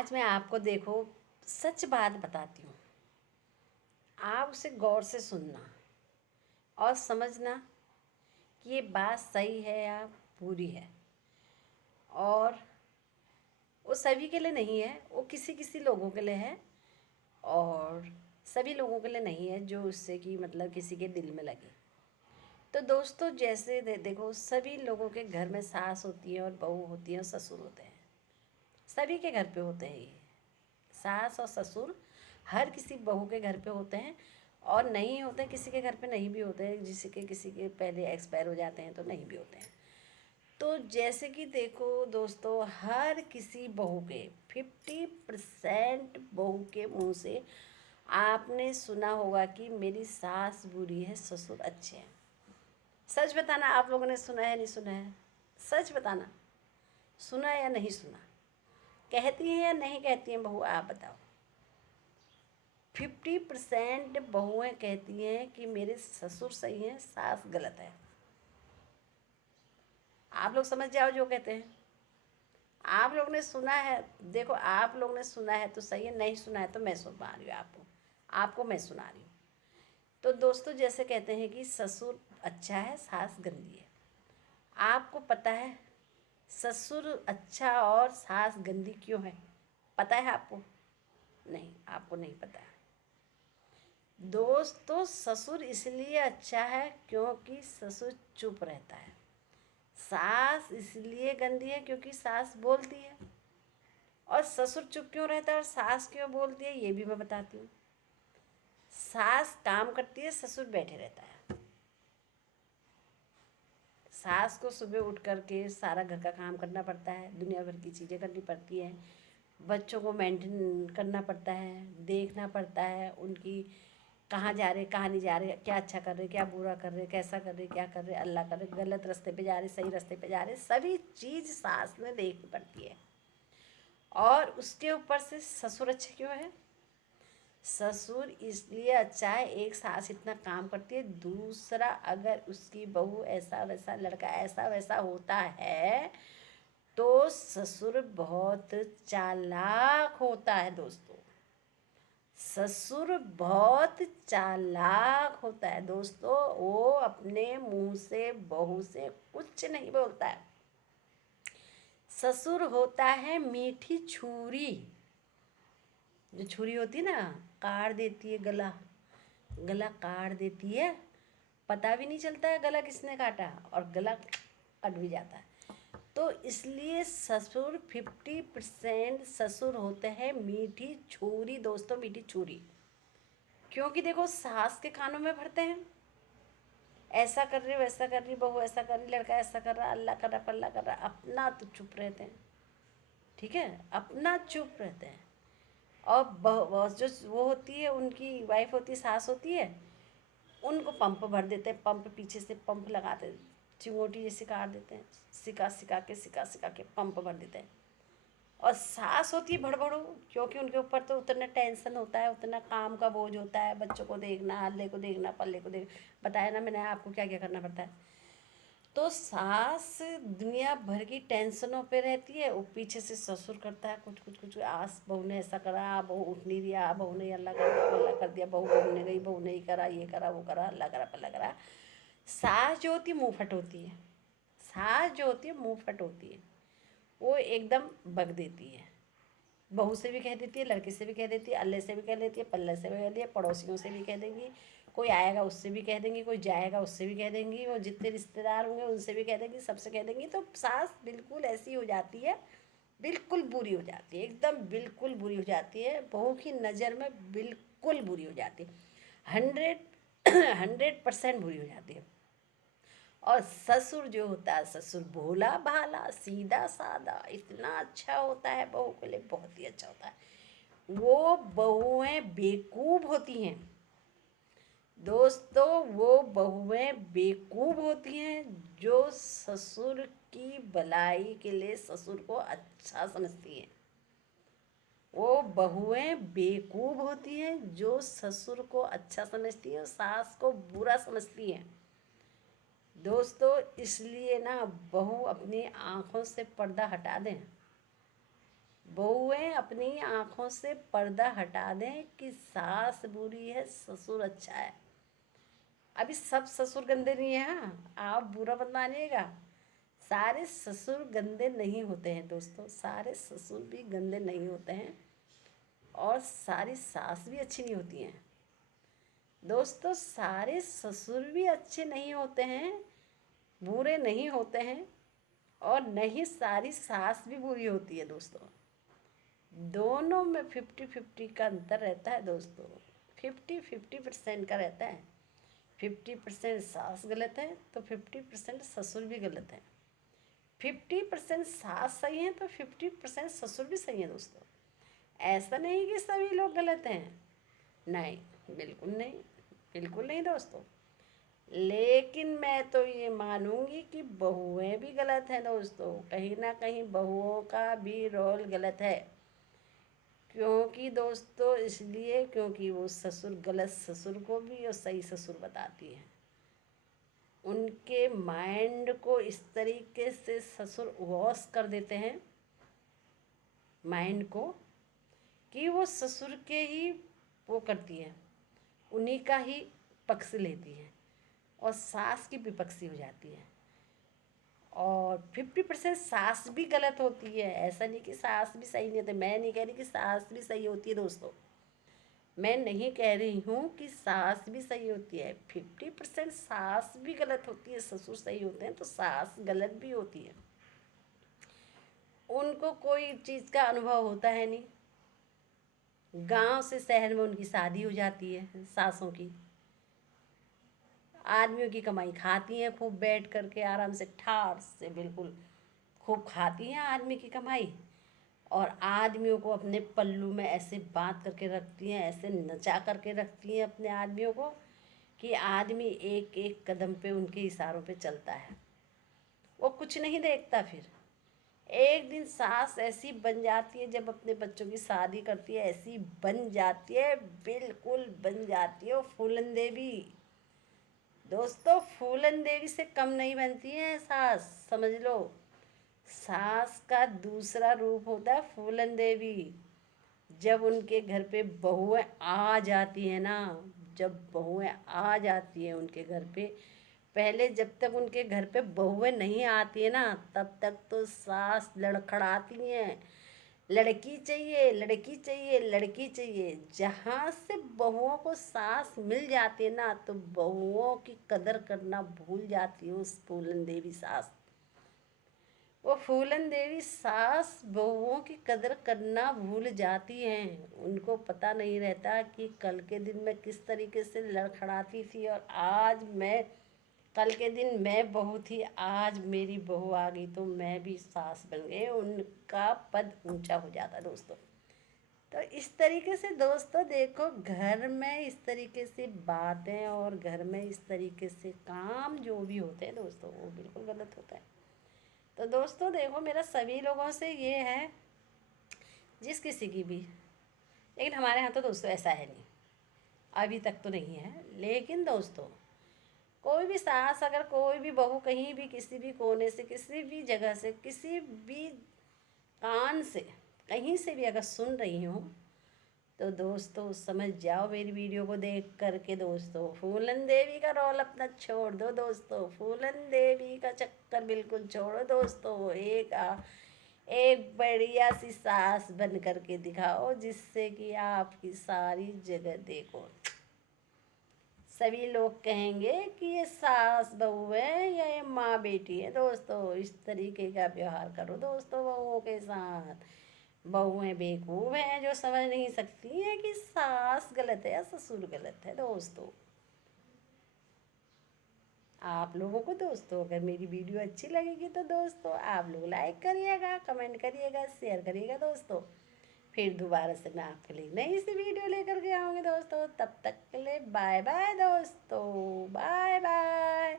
आज मैं आपको देखो सच बात बताती हूँ। आप उसे गौर से सुनना और समझना कि ये बात सही है या बुरी है। और वो सभी के लिए नहीं है, वो किसी किसी लोगों के लिए है और सभी लोगों के लिए नहीं है जो उससे कि मतलब किसी के दिल में लगे। तो दोस्तों जैसे देखो सभी लोगों के घर में सास होती है और बहू होती है और ससुर होते हैं। सभी के घर पे होते हैं ये सास और ससुर। हर किसी बहू के घर पे होते हैं और नहीं होते, किसी के घर पे नहीं भी होते हैं, जिसके किसी के पहले एक्सपायर हो जाते हैं तो नहीं भी होते हैं। तो जैसे कि देखो दोस्तों, हर किसी बहू के 50% बहू के मुंह से आपने सुना होगा कि मेरी सास बुरी है ससुर अच्छे हैं। सच बताना, आप लोगों ने सुना है नहीं सुना है? सच बताना, सुना है या नहीं सुना? कहती हैं या नहीं कहती हैं बहू, आप बताओ। 50% बहुएं कहती हैं कि मेरे ससुर सही हैं, सास गलत है। आप लोग समझ जाओ जो कहते हैं। आप लोग ने सुना है, देखो आप लोग ने सुना है तो सही है, नहीं सुना है तो मैं सुना रही हूँ आपको मैं सुना रही हूँ। तो दोस्तों जैसे कहते हैं कि ससुर अच्छा है सास गंदी है। आपको पता है ससुर अच्छा और सास गंदी क्यों है? पता है आपको? नहीं, आपको नहीं पता है। दोस्तों ससुर इसलिए अच्छा है क्योंकि ससुर चुप रहता है। सास इसलिए गंदी है क्योंकि सास बोलती है। और ससुर चुप क्यों रहता है और सास क्यों बोलती है ये भी मैं बताती हूँ। सास काम करती है, ससुर बैठे रहता है। सास को सुबह उठ करके सारा घर का काम करना पड़ता है, दुनिया भर की चीज़ें करनी पड़ती हैं, बच्चों को मेंटेन करना पड़ता है, देखना पड़ता है उनकी कहाँ जा रहे कहाँ नहीं जा रहे, क्या अच्छा कर रहे क्या बुरा कर रहे, कैसा कर रहे क्या कर रहे, अल्लाह कर रहे, गलत रास्ते पे जा रहे सही रास्ते पे जा रहे, सभी चीज़ सास में देखनी पड़ती है। और उसके ऊपर से ससुर अच्छे क्यों है? ससुर इसलिए अच्छा है, एक सास इतना काम करती है, दूसरा अगर उसकी बहू ऐसा वैसा, लड़का ऐसा वैसा होता है तो ससुर बहुत चालाक होता है। दोस्तों ससुर बहुत चालाक होता है दोस्तों, वो अपने मुंह से बहू से कुछ नहीं बोलता है। ससुर होता है मीठी छुरी। जो छुरी होती है ना, काट देती है गला, गला काट देती है, पता भी नहीं चलता है गला किसने काटा और गला कट भी जाता है। तो इसलिए ससुर 50% ससुर होते हैं मीठी छुरी। दोस्तों मीठी छुरी, क्योंकि देखो सास के कानों में भरते हैं, ऐसा कर रही वैसा कर रही, बहू ऐसा कर रही, लड़का ऐसा कर रहा, अल्लाह कर रहा पल्ला कर रहा, अपना तो चुप रहते हैं। ठीक है, अपना चुप रहते हैं। और जो वो होती है उनकी वाइफ होती है, सास होती है, उनको पंप भर देते हैं, पंप पीछे से पंप लगाते, चिंगोटी जैसे काट देते हैं, सिका सिका के पंप भर देते हैं। और सास होती है भड़बड़ू, क्योंकि उनके ऊपर तो उतना टेंशन होता है, उतना काम का बोझ होता है, बच्चों को देखना, अल्ले को देखना, पल्ले को देखना, बताया ना मैंने आपको क्या क्या करना पड़ता है। तो सास दुनिया भर की टेंशनों पे रहती है, वो पीछे से ससुर करता है कुछ कुछ कुछ, आस बहू ने ऐसा करा, बहू उठ नहीं दिया, बहू ने अल्लाह कर दिया अल्लाह कर दिया, बहू घूमने गई, बहू नहीं करा, ये करा वो करा, अल्लाह करा पल्ला करा। सास जो होती है मुँह फट होती है, सास जो होती है मुँह फट होती है, वो एकदम बक देती है। बहू से भी कह देती है, लड़के से भी कह देती है, अल्ले से भी कह देती है, पल्ले से भी कह देती है, पड़ोसियों से भी कह देंगी, कोई आएगा उससे भी कह देंगी, कोई जाएगा उससे भी कह देंगी, और जितने रिश्तेदार होंगे उनसे भी कह देंगी, सबसे कह देंगी। तो सास बिल्कुल ऐसी हो जाती है, बिल्कुल बुरी हो जाती है, एकदम बिल्कुल बुरी हो जाती है, बहू की नज़र में बिल्कुल बुरी हो जाती है, 100% बुरी हो जाती है। और ससुर जो होता है, ससुर भोला भाला सीधा सादा इतना अच्छा होता है, बहू के लिए बहुत ही अच्छा होता है। वो बहुएं बेकूफ होती हैं दोस्तों, वो बहुएं बेकूफ होती हैं जो ससुर की भलाई के लिए ससुर को अच्छा समझती हैं। वो बहुएं बेकूफ होती हैं जो ससुर को अच्छा समझती हैं और सास को बुरा समझती हैं। दोस्तों इसलिए ना बहू अपनी आँखों से पर्दा हटा दें। बहुएं अपनी आंखों से पर्दा हटा दें कि सास बुरी है ससुर अच्छा है। अभी सब ससुर गंदे नहीं है, हाँ, आप बुरा मत मानिएगा। सारे ससुर गंदे नहीं होते हैं दोस्तों, सारे ससुर भी गंदे नहीं होते हैं और सारी सास भी अच्छी नहीं होती हैं दोस्तों। सारे ससुर भी अच्छे नहीं होते हैं, बुरे नहीं होते हैं, और नहीं सारी सास भी बुरी होती है दोस्तों। दोनों में 50-50 का अंतर रहता है दोस्तों। 50-50% का रहता है। 50% सास गलत है तो 50% ससुर भी गलत है। 50% सास सही है तो 50% ससुर भी सही है दोस्तों। ऐसा नहीं कि सभी लोग गलत हैं, नहीं, बिल्कुल नहीं, बिल्कुल नहीं दोस्तों। लेकिन मैं तो ये मानूंगी कि बहुएं भी गलत हैं दोस्तों। कहीं ना कहीं बहुओं का भी रोल गलत है। क्योंकि दोस्तों इसलिए क्योंकि वो ससुर गलत ससुर को भी और सही ससुर बताती है। उनके माइंड को इस तरीके से ससुर वॉश कर देते हैं माइंड को, कि वो ससुर के ही वो करती है, उन्हीं का ही पक्ष लेती है और सास की विपक्षी हो जाती है। और 50% सास भी गलत होती है। ऐसा नहीं कि सास भी सही नहीं होती। मैं नहीं कह रही कि सास भी सही होती है दोस्तों, मैं नहीं कह रही हूँ कि सास भी सही होती है। 50% सास भी गलत होती है, ससुर सही होते हैं तो सास गलत भी होती है। उनको कोई चीज़ का अनुभव होता है नहीं। गांव से शहर में उनकी शादी हो जाती है सासों की। आदमियों की कमाई खाती हैं खूब बैठ करके आराम से ठाठ से, बिल्कुल खूब खाती हैं आदमी की कमाई। और आदमियों को अपने पल्लू में ऐसे बांध करके रखती हैं, ऐसे नचा करके रखती हैं अपने आदमियों को कि आदमी एक एक कदम पे उनके इशारों पे चलता है, वो कुछ नहीं देखता। फिर एक दिन सास ऐसी बन जाती है, जब अपने बच्चों की शादी करती है ऐसी बन जाती है, बिल्कुल बन जाती है वो फूलन देवी दोस्तों। फूलन देवी से कम नहीं बनती है सास, समझ लो। सास का दूसरा रूप होता है फूलन देवी। जब उनके घर पे बहुएं आ जाती हैं ना, जब बहुएं आ जाती हैं उनके घर पे, पहले जब तक उनके घर पे बहुएं नहीं आती है ना, तब तक तो सास लड़खड़ाती हैं, लड़की चाहिए, लड़की चाहिए, लड़की चाहिए। जहाँ से बहुओं को सास मिल जाती है ना, तो बहुओं की कदर करना भूल जाती है उस फूलन देवी सास। वो फूलन देवी सास बहुओं की कदर करना भूल जाती हैं। उनको पता नहीं रहता कि कल के दिन मैं किस तरीके से लड़खड़ाती थी और आज मैं, कल के दिन मैं बहू थी, आज मेरी बहू आ गई तो मैं भी सास बन गई। उनका पद ऊंचा हो जाता दोस्तों। तो इस तरीके से दोस्तों देखो, घर में इस तरीके से बातें और घर में इस तरीके से काम जो भी होते हैं दोस्तों, वो बिल्कुल गलत होता है। तो दोस्तों देखो, मेरा सभी लोगों से ये है, जिस किसी की भी, लेकिन हमारे यहाँ तो दोस्तों ऐसा है नहीं, अभी तक तो नहीं है। लेकिन दोस्तों कोई भी सास, अगर कोई भी बहू कहीं भी किसी भी कोने से, किसी भी जगह से, किसी भी कान से, कहीं से भी अगर सुन रही हो, तो दोस्तों समझ जाओ मेरी वीडियो को देख करके दोस्तों, फूलन देवी का रोल अपना छोड़ दो दोस्तों। फूलन देवी का चक्कर बिल्कुल छोड़ो दोस्तों। एक बढ़िया सी सास बन करके दिखाओ, जिससे कि आपकी सारी जगह देखो सभी लोग कहेंगे कि ये सास बहू है या ये माँ बेटी है दोस्तों। इस तरीके का व्यवहार करो दोस्तों बहुओं के साथ। बहुएं बेवकूफ़ हैं जो समझ नहीं सकती हैं कि सास गलत है या ससुर गलत है दोस्तों। आप लोगों को दोस्तों अगर मेरी वीडियो अच्छी लगेगी तो दोस्तों आप लोग लाइक करिएगा, कमेंट करिएगा, शेयर करिएगा दोस्तों। फिर दोबारा से मैं आपके लिए नई सी वीडियो लेकर के आऊँगी दोस्तों। तब तक के लिए बाय बाय दोस्तों, बाय बाय।